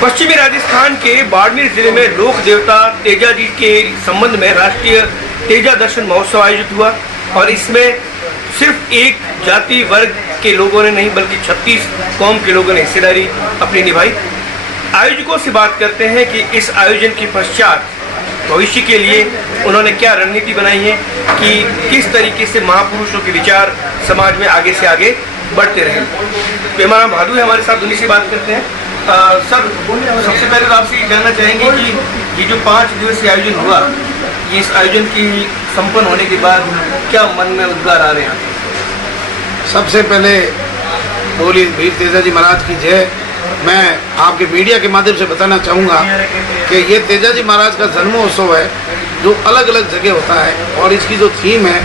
पश्चिमी राजस्थान के बाड़मेर जिले में लोक देवता तेजा जी के संबंध में राष्ट्रीय तेजा दर्शन महोत्सव आयोजित हुआ और इसमें सिर्फ एक जाति वर्ग के लोगों ने नहीं बल्कि 36 कौम के लोगों ने हिस्सेदारी अपनी निभाई। आयोजकों से बात करते हैं कि इस आयोजन के पश्चात भविष्य के लिए उन्होंने क्या रणनीति बनाई है कि किस तरीके से महापुरुषों के विचार समाज में आगे से आगे बढ़ते रहे। पेमाराम भादु है हमारे साथ, उन्हीं से बात करते हैं। सर, सबसे पहले तो आपसे ये जानना चाहेंगे कि ये जो 5 दिवसीय आयोजन हुआ, ये इस आयोजन की संपन्न होने के बाद क्या मन में उद्गार आ रहे हैं? सबसे पहले बोली वीर तेजा जी महाराज की जय। मैं आपके मीडिया के माध्यम से बताना चाहूँगा कि ये तेजा जी महाराज का जन्मोत्सव है जो अलग अलग जगह होता है और इसकी जो थीम है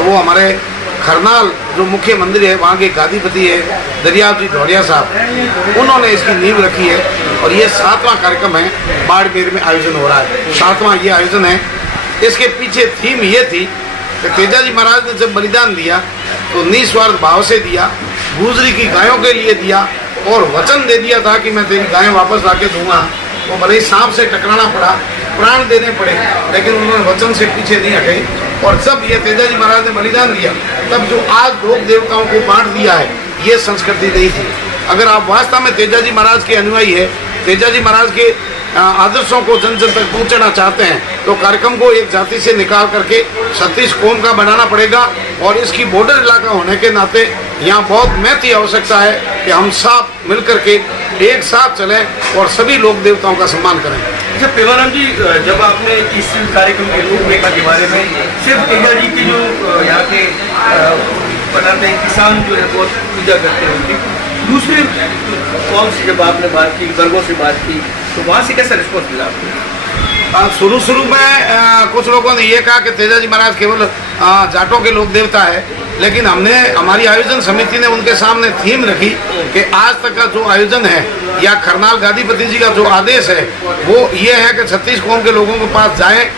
वो हमारे खरनाल जो मुख्य मंदिर है वहाँ के गादीपति है दरियाव जी धौड़िया साहब, उन्होंने इसकी नींव रखी है और ये 7वां कार्यक्रम है बाड़मेर में आयोजन हो रहा है। 7वां ये आयोजन है। इसके पीछे थीम ये थी कि तेजा जी महाराज ने जब बलिदान दिया तो निस्वार्थ भाव से दिया, गुजरी की गायों के लिए दिया और वचन दे दिया था कि मैं तेरी गायें वापस लाके दूंगा। तो भले ही सांप से टकराना पड़ा, प्राण देने पड़े, लेकिन उन्होंने वचन से पीछे नहीं हटे। और जब ये तेजा जी महाराज ने बलिदान दिया तब जो आज लोक देवताओं को बांट दिया है ये संस्कृति नहीं थी। अगर आप वास्तव में तेजा जी महाराज के अनुयायी है, तेजा जी महाराज के आदर्शों को जन जन तक पहुंचाना चाहते हैं तो कार्यक्रम को एक जाति से निकाल करके 36 कौम का बनाना पड़ेगा। और इसकी बॉर्डर इलाका होने के नाते यहाँ बहुत महत्व आवश्यकता है कि हम सब मिलकर के एक साथ चलें और सभी लोक देवताओं का सम्मान करें। अच्छा पेमाराम जी, जब आपने इस कार्यक्रम के रूपरेखा के बारे में सिर्फ तेजा जी की जो यहाँ के बताते हैं किसान जो है बहुत पूजा करते हैं उनकी, दूसरे कौम से जब आपने बात की, वर्गों से बात की, तो वहाँ से कैसा रिस्पॉन्स मिला आपको? शुरू में कुछ लोगों ने ये कहा कि तेजा जी महाराज केवल जाटों के लोक देवता है, लेकिन हमने हमारी आयोजन समिति ने उनके सामने थीम रखी कि आज तक का जो आयोजन है या खरनाल गादीपति जी का जो आदेश है वो ये है कि 36 कौम के लोगों के पास जाएं,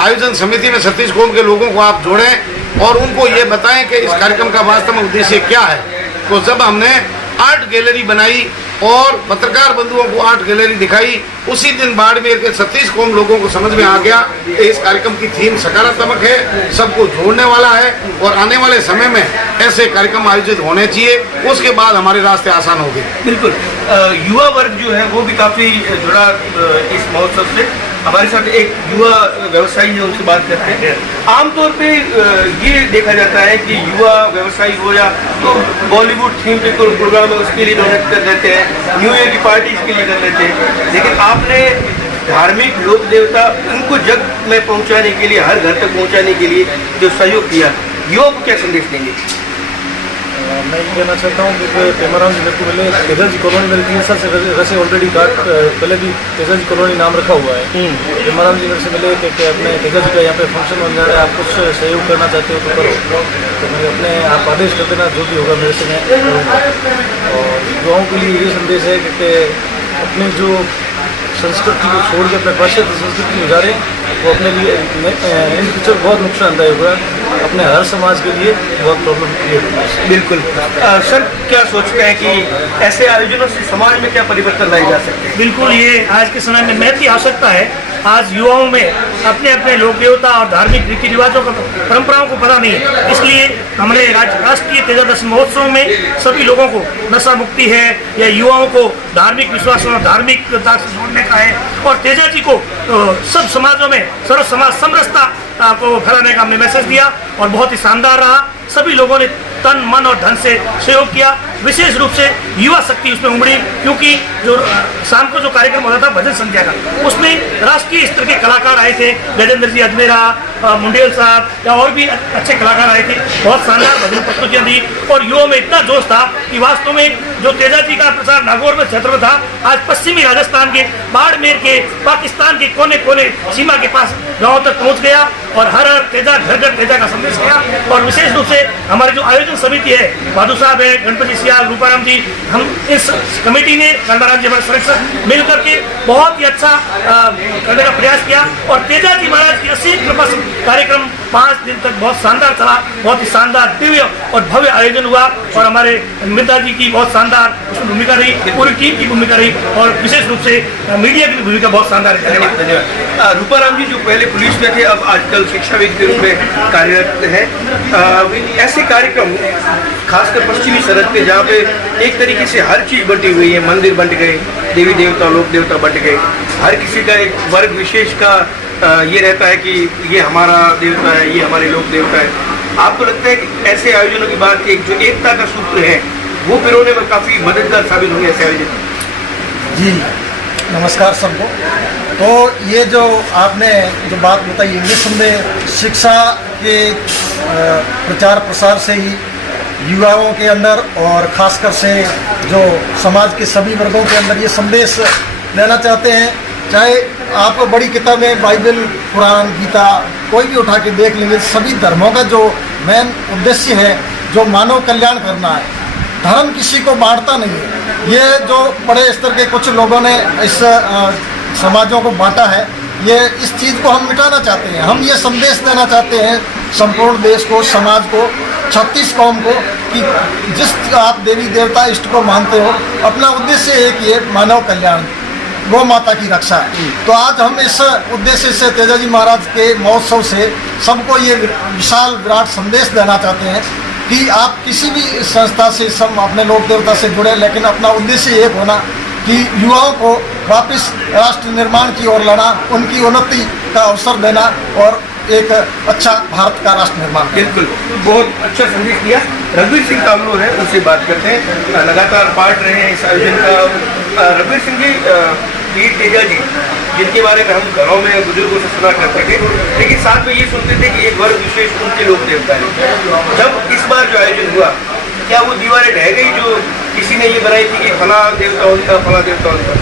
आयोजन समिति में 36 कौम के लोगों को आप जोड़ें और उनको ये बताएं कि इस कार्यक्रम का वास्तव में उद्देश्य क्या है। तो जब हमने आर्ट गैलरी बनाई और पत्रकार बंधुओं को आर्ट गैलरी दिखाई, उसी दिन बाड़मेर के 36 कौम लोगों को समझ में आ गया कि इस कार्यक्रम की थीम सकारात्मक है, सबको जोड़ने वाला है और आने वाले समय में ऐसे कार्यक्रम आयोजित होने चाहिए। उसके बाद हमारे रास्ते आसान हो गए। बिल्कुल, युवा वर्ग जो है वो भी काफ़ी जुड़ा इस महोत्सव से। हमारे साथ एक युवा व्यवसायी है, उनसे बात करते हैं। आमतौर पे ये देखा जाता है कि युवा व्यवसायी हो या तो बॉलीवुड थीम पे कोई प्रोग्राम है उसके लिए डोनेट कर देते हैं, न्यू ईयर की पार्टी के लिए कर देते हैं, लेकिन आपने धार्मिक लोक देवता उनको जग में पहुंचाने के लिए, हर घर तक पहुंचाने के लिए जो सहयोग किया, युवा को क्या संदेश देंगे? मैं ये कहना चाहता हूँ कि पेमाराम जी मेरे को मिले तेजा जी कॉलोनी, मेरे 3 साल से वैसे ऑलरेडी पहले भी तेजा जी कॉलोनी नाम रखा हुआ है। पेमाराम जी मेरे से मिले कि अपने तेजा जी का यहाँ पे फंक्शन होने जा रहा है, आप कुछ सहयोग करना चाहते हो तो करो। तो मैं अपने आप आदेश कर देना, जो भी होगा मेरे से मैं करूँगा। और युवाओं के लिए ये संदेश है कि अपनी जो संस्कृति को छोड़ के अपने पाश्चात्य संस्कृति में जा रहे हैं वो अपने लिए इन फ्यूचर बहुत नुकसानदायक होगा, अपने हर समाज के लिए बहुत प्रॉब्लम क्रिएट होगा। बिल्कुल। सर, क्या सोचते हैं कि ऐसे आयोजनों से समाज में क्या परिवर्तन लाए जा सकते हैं? बिल्कुल, ये आज के समय में महत्व की आवश्यकता है। आज युवाओं में अपने अपने लोक देवता और धार्मिक रीति रिवाजों का परंपराओं को पता नहीं है, इसलिए हमारे राष्ट्रीय तेजा दर्शन महोत्सव में सभी लोगों को नशा मुक्ति है या युवाओं को धार्मिक विश्वास और धार्मिकता से जोड़ने का है और तेजा जी को सब समाजों में सर्व समाज समरसता को फैलाने का हमने मैसेज दिया और बहुत ही शानदार रहा। सभी लोगों ने तन मन और धन से सहयोग किया, विशेष रूप से युवा शक्ति उसमें उमड़ी, क्योंकि जो शाम को जो कार्यक्रम होता था भजन संध्या का, उसमें राष्ट्रीय स्तर के कलाकार आए थे, गजेंद्र जी अजमेरा, मुंडेल साहब या और भी अच्छे कलाकार आए थे। बहुत शानदार भजन प्रस्तुतियाँ दी और युवाओं में इतना जोश था कि वास्तव में जो तेजा जी का प्रचार नागौर में क्षेत्र में था, आज पश्चिमी राजस्थान के बाड़मेर के पाकिस्तान के कोने कोने सीमा के पास गाँव तक पहुँच गया और हर तेजा घर घर तेजा का संदेश गया। और विशेष रूप से हमारी जो आयोजन समिति है, भादु साहब है, गणपति सियाल, रूपाराम जी, हम इस कमेटी ने गंडाराम जी हमारे संरक्षक मिल करके बहुत ही अच्छा करने का प्रयास किया और तेजा जी महाराज की असीम कृपा से कार्यक्रम 5 दिन तक बहुत शानदार चला, बहुत ही शानदार दिव्य और भव्य आयोजन हुआ और हमारे मृदा जी की बहुत शानदार शानदार उसमें भूमिका रही, पूरी टीम की भूमिका रही और विशेष रूप से मीडिया की भूमिका बहुत शानदार है। धन्यवाद। रूपाराम जी जो पहले पुलिस में थे अब आजकल शिक्षाविद के रूप में कार्यरत हैं, ऐसे कार्यक्रम खासकर पश्चिमी सरहद पे जहाँ पे एक तरीके से हर चीज़ बटी हुई है, मंदिर बंट गए, देवी देवता लोक देवता बंट गए, हर किसी का एक वर्ग विशेष का ये रहता है कि ये हमारा देवता है, ये हमारे लोक देवता है। आपको लगता है कि ऐसे आयोजनों की बात एक जो एकता का सूत्र है वो पिरोने में काफ़ी मददगार साबित होंगे ऐसे आयोजन? जी नमस्कार सबको। तो ये जो आपने जो बात बताई, निस्संदेह शिक्षा के प्रचार प्रसार से ही युवाओं के अंदर और खासकर से जो समाज के सभी वर्गों के अंदर ये संदेश देना चाहते हैं। चाहे आप बड़ी किताबें बाइबल, कुरान, गीता कोई भी उठा के देख लेंगे, सभी धर्मों का जो मेन उद्देश्य है जो मानव कल्याण करना है। धर्म किसी को बांटता नहीं है। ये जो बड़े स्तर के कुछ लोगों ने इस समाजों को बांटा है, ये इस चीज़ को हम मिटाना चाहते हैं। हम ये संदेश देना चाहते हैं संपूर्ण देश को, समाज को, 36 कौम को कि जिस आप देवी देवता इष्ट को मानते हो, अपना उद्देश्य एक ही है, मानव कल्याण, गौ माता की रक्षा। तो आज हम इस उद्देश्य से तेजाजी महाराज के महोत्सव से सबको ये विशाल विराट संदेश देना चाहते हैं कि आप किसी भी संस्था से, सब अपने लोक देवता से जुड़े, लेकिन अपना उद्देश्य एक होना कि युवाओं को वापस राष्ट्र निर्माण की ओर लाना, उनकी उन्नति का अवसर देना और एक अच्छा भारत का राष्ट्र निर्माण। बिल्कुल, बहुत अच्छा संदेश दिया। रघुवीर सिंह कामलो है, उनसे बात करते हैं, लगातार पार्ट रहे हैं इस आयोजन का। रघुवीर सिंह जी, वीर तेजा जी जिनके बारे में हम घरों में बुजुर्गों से सुना करते थे, लेकिन साथ में ये सुनते थे कि एक वर्ग विशेष उनके लोक देवता है। जब इस बार जो आयोजन हुआ, क्या वो दीवारें ढह गई जो किसी ने ये बनाई थी कि फला देवता उनका, फला देवता उनका?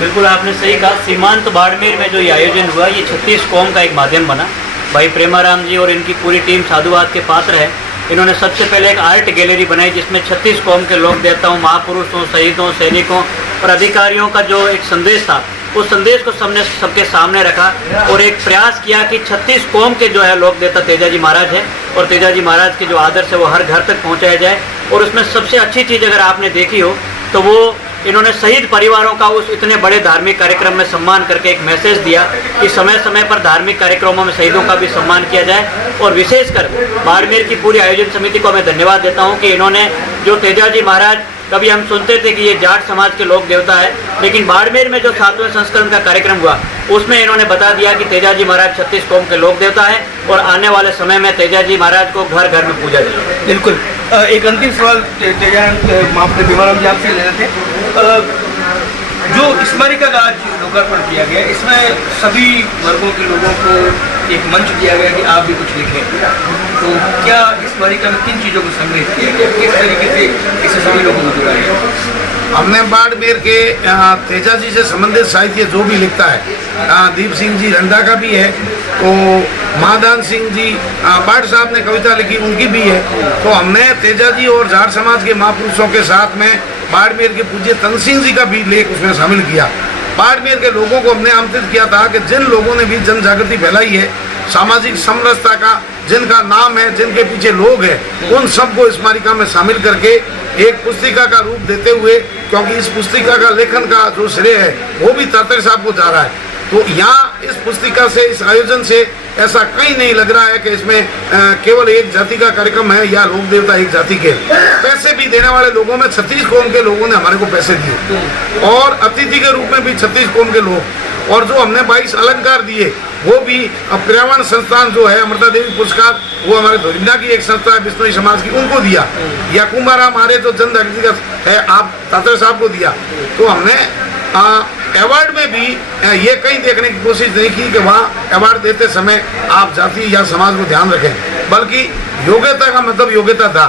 बिल्कुल आपने सही कहा। सीमांत बाड़मेर में जो ये आयोजन हुआ, ये 36 कौम का एक माध्यम बना। भाई प्रेमाराम जी और इनकी पूरी टीम साधुवाद के पात्र है। इन्होंने सबसे पहले एक आर्ट गैलरी बनाई जिसमें 36 कौम के लोक देवताओं, महापुरुषों, शहीदों, सैनिकों और अधिकारियों का जो एक संदेश था, उस संदेश को सबके सामने रखा और एक प्रयास किया कि 36 कौम के जो है लोक देवता तेजाजी महाराज है और तेजाजी महाराज के जो आदर्श है वो हर घर तक पहुंचाया जाए। और उसमें सबसे अच्छी चीज़ अगर आपने देखी हो तो वो इन्होंने शहीद परिवारों का उस इतने बड़े धार्मिक कार्यक्रम में सम्मान करके एक मैसेज दिया कि समय समय पर धार्मिक कार्यक्रमों में शहीदों का भी सम्मान किया जाए। और विशेषकर बाड़मेर की पूरी आयोजन समिति को मैं धन्यवाद देता हूं कि इन्होंने जो तेजाजी महाराज, कभी हम सुनते थे कि ये जाट समाज के लोक देवता है, लेकिन बाड़मेर में जो 7वें संस्करण का कार्यक्रम हुआ उसमें इन्होंने बता दिया कि तेजाजी महाराज 36 कौम के लोक देवता है और आने वाले समय में तेजाजी महाराज को घर घर में पूजा जाए। बिल्कुल। एक अंतिम सवाल भीमाराम जी आपसे ले रहे थे। जो स्मारिका का आज लोकार्पण किया गया, इसमें सभी वर्गों के लोगों को एक मंच दिया गया कि आप भी कुछ लिखें, तो क्या स्मारिका में किन चीज़ों को संग्रहित किया गया, किस तरीके से इसे सभी लोगों को जोड़ा गया? हमने बाड़मेर के तेजाजी से संबंधित साहित्य जो भी लिखता है, दीप सिंह जी रंडा का भी है, तो महादान सिंह जी बाड़ साहब ने कविता लिखी उनकी भी है। तो हमने तेजाजी और जाट समाज के महापुरुषों के साथ में बाड़मेर के पूज्य तन सिंह जी का भी लेख उसमें शामिल किया। बाड़मेर के लोगों को हमने आमंत्रित किया था कि जिन लोगों ने भी जन जागृति फैलाई है, सामाजिक समरसता का जिनका नाम है, जिनके पीछे लोग हैं, उन सबको स्मारिका में शामिल करके एक पुस्तिका का रूप देते हुए, क्योंकि इस पुस्तिका का लेखन का जो श्रेय है वो भी तातर साहब को जा रहा है। तो यहाँ इस पुस्तिका से, इस आयोजन से ऐसा कहीं नहीं लग रहा है कि इसमें केवल एक जाति का कार्यक्रम है या लोक देवता एक जाति के। पैसे भी देने वाले लोगों में 36 कौम के लोगों ने हमारे को पैसे दिए और अतिथि के रूप में भी 36 कौम के लोग, और जो हमने 22 अलंकार दिए वो भी पर्यावरण संस्थान जो है अमृता देवी पुरस्कार, वो हमारे धोरिंदा की एक संस्था है बिश्नोई समाज की, उनको दिया, या कुंभाराम हमारे जो जन जागृति का है आप तातर साहब को दिया। तो हमने अवार्ड में भी ये कहीं देखने की कोशिश नहीं की कि वहाँ अवार्ड देते समय आप जाति या समाज को ध्यान रखें, बल्कि योग्यता का मतलब योग्यता था।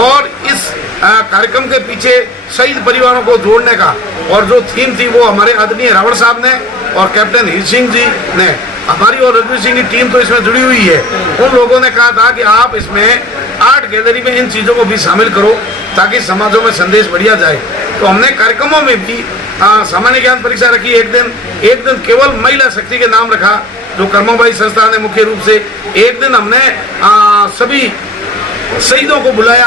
और इस कार्यक्रम के पीछे शहीद परिवारों को जोड़ने का और जो थीम थी वो हमारे आदरणीय रावण साहब ने और कैप्टन हीर सिंह जी ने, हमारी और रघुवीर सिंह की टीम तो इसमें जुड़ी हुई है, उन लोगों ने कहा था कि आप इसमें आर्ट गैलरी में इन चीज़ों को भी शामिल करो ताकि समाजों में संदेश बढ़िया जाए। तो हमने कार्यक्रमों में भी सामान्य ज्ञान परीक्षा रखी, एक दिन केवल महिला शक्ति के नाम रखा जो कर्मोबाई संस्था ने मुख्य रूप से, एक दिन हमने सभी शहीदों को बुलाया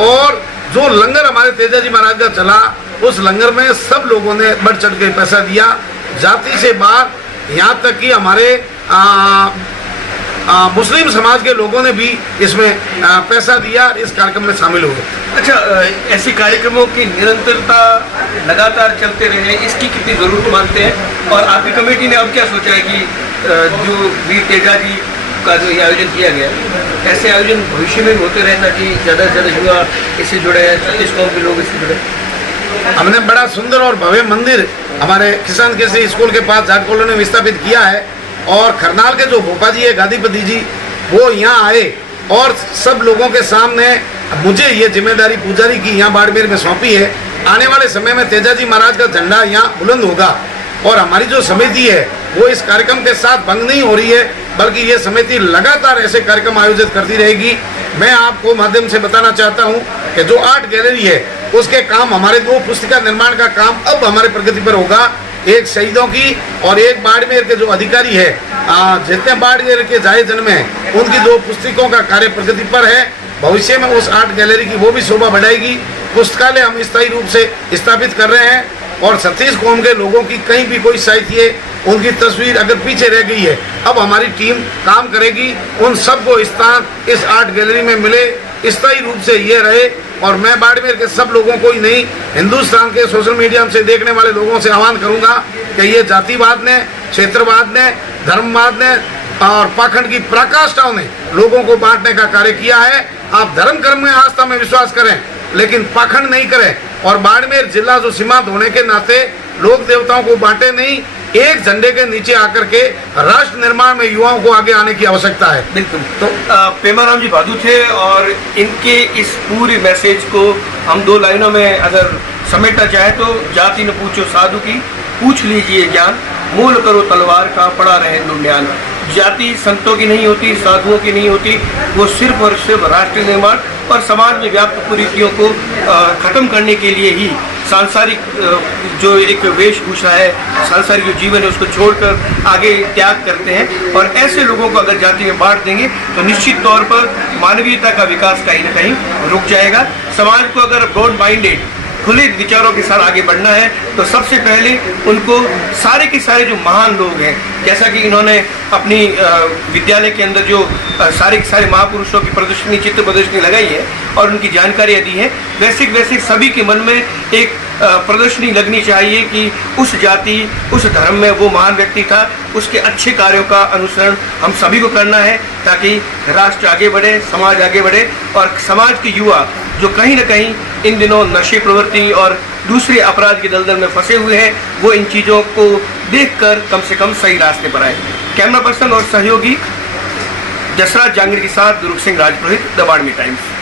और जो लंगर हमारे तेजा जी महाराज का चला, उस लंगर में सब लोगों ने बढ़ चढ़ के पैसा दिया, जाति से बाहर, यहाँ तक कि हमारे मुस्लिम समाज के लोगों ने भी इसमें पैसा दिया, इस कार्यक्रम में शामिल हुए। अच्छा, ऐसे कार्यक्रमों की निरंतरता लगातार चलते रहे, इसकी कितनी ज़रूरत मानते हैं? और आपकी कमेटी ने अब क्या सोचा है कि जो वीर तेजा जी का जो ये आयोजन किया गया, ऐसे आयोजन भविष्य में होते रहे ताकि ज़्यादा से ज़्यादा युवा इससे जुड़े हैं, 36 कौम के लोग इससे जुड़े? हमने बड़ा सुंदर और भव्य मंदिर हमारे किसान कृषि स्कूल के पास जाट कॉलोनी में स्थापित किया है, और खरनाल के जो भोपा जी है, गादीपति जी, वो यहाँ आए और सब लोगों के सामने मुझे ये जिम्मेदारी पुजारी की यहाँ बाड़मेर में सौंपी है। आने वाले समय में तेजा जी महाराज का झंडा यहाँ बुलंद होगा, और हमारी जो समिति है वो इस कार्यक्रम के साथ भंग नहीं हो रही है, बल्कि ये समिति लगातार ऐसे कार्यक्रम आयोजित करती रहेगी। मैं आपको माध्यम से बताना चाहता हूँ कि जो आर्ट गैलरी है उसके काम, हमारे 2 पुस्तिका निर्माण का काम अब हमारे प्रगति पर होगा, एक शहीदों की और एक बाड़मेर के जो अधिकारी है, जितने बाड़मेर के जाए जन्म हैं, उनकी 2 पुस्तकों का कार्य प्रगति पर है। भविष्य में उस आर्ट गैलरी की वो भी शोभा बढ़ाएगी। पुस्तकालय हम स्थायी रूप से स्थापित कर रहे हैं, और 36 कौम के लोगों की कहीं भी कोई साहित्य, उनकी तस्वीर अगर पीछे रह गई है, अब हमारी टीम काम करेगी, उन सबको स्थान इस आर्ट गैलरी में मिले, स्थायी रूप से ये रहे। और मैं बाड़मेर के सब लोगों को ही नहीं, हिंदुस्तान के सोशल मीडिया से देखने वाले लोगों से आह्वान करूंगा कि ये जातिवाद ने, क्षेत्रवाद ने, धर्मवाद ने और पाखंड की पराकाष्ठाओं ने लोगों को बांटने का कार्य किया है। आप धर्म कर्म में आस्था में विश्वास करें, लेकिन पाखंड नहीं करें। और बाड़मेर जिला जो सीमांत होने के नाते लोक देवताओं को बांटे नहीं, एक झंडे के नीचे आकर के राष्ट्र निर्माण में युवाओं को आगे आने की आवश्यकता है। बिल्कुल। तो पेमाराम जी भादू थे, और इनके इस पूरे मैसेज को हम 2 लाइनों में अगर समेटना चाहे तो, जाति न पूछो साधु की, पूछ लीजिए ज्ञान, मूल करो तलवार का, पड़ा रहे दुनियान। जाति संतों की नहीं होती, साधुओं की नहीं होती, वो सिर्फ और सिर्फ राष्ट्र निर्माण और समाज में व्याप्त कुरीतियों को खत्म करने के लिए ही सांसारिक जो एक वेशभूषा है, सांसारिक जो जीवन है, उसको छोड़कर आगे त्याग करते हैं। और ऐसे लोगों को अगर जाति में बांट देंगे तो निश्चित तौर पर मानवीयता का विकास कहीं ना कहीं रुक जाएगा। समाज को अगर ब्रॉड माइंडेड, खुले विचारों के साथ आगे बढ़ना है तो सबसे पहले उनको सारे के सारे जो महान लोग हैं, जैसा कि इन्होंने अपनी विद्यालय के अंदर जो सारे के सारे महापुरुषों की प्रदर्शनी, चित्र प्रदर्शनी लगाई है और उनकी जानकारियाँ दी हैं, वैसे सभी के मन में एक प्रदर्शनी लगनी चाहिए कि उस जाति, उस धर्म में वो महान व्यक्ति था, उसके अच्छे कार्यों का अनुसरण हम सभी को करना है, ताकि राष्ट्र आगे बढ़े, समाज आगे बढ़े, और समाज के युवा जो कहीं ना कहीं इन दिनों नशे प्रवृत्ति और दूसरे अपराध के दलदल में फंसे हुए हैं, वो इन चीज़ों को देखकर कम से कम सही रास्ते पर आए। कैमरा पर्सन और सहयोगी जसराज जांगीर के साथ दुर्ग सिंह राजपुरोहित, द बाड़मेर टाइम्स।